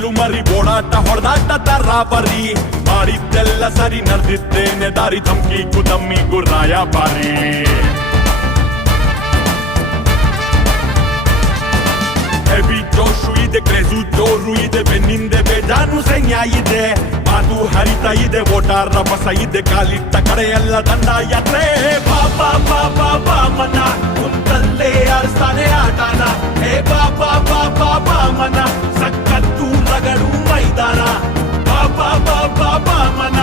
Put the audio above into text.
ಕಲ್ಲು ಮರಿ ಓಡಾಟ ಹೊಡೆದಾಟ ತರಾಬರಿ ಮಾಡಿದ್ದೆಲ್ಲ ಸರಿ ನಡೆದಿದ್ದೇನೆ ದಾರಿ ಧಮ್ಕಿ ಕುದಮ್ಮಿಗೂ ರಾಯ ಬಾರಿ ಹೆವಿ ಜೋಶು ಇದೆ ಕ್ರೇಜು ಜೋರು ಇದೆ ಬೆನ್ನಿಂದೆ ಬೇಜಾನು ಸೈನ್ಯ ಇದೆ ಮಾತು ಹರಿತಾ ಇದೆ ಓಟ ರಭಸ ಇದೆ ಕಾಲಿಟ್ಟ ಕಡೆಯೆಲ್ಲ ದಂಡ ಯಾತ್ರೆ ಬಾಬಾ ಬಾಬಾ ಬಾಮನ ಕುತ್ತಲ್ಲೇ ಆರಿಸ್ತಾನೆ ಆಟಾನ ಹೇ ಬಾಬಾ ಬಾಬಾ ಬಾಮನ ಸಕ್ಕತ್ತು ರಗಡು ಮೈದಾನ ಬಾಬಾ ಬಾಬಾ ಬಾಮನ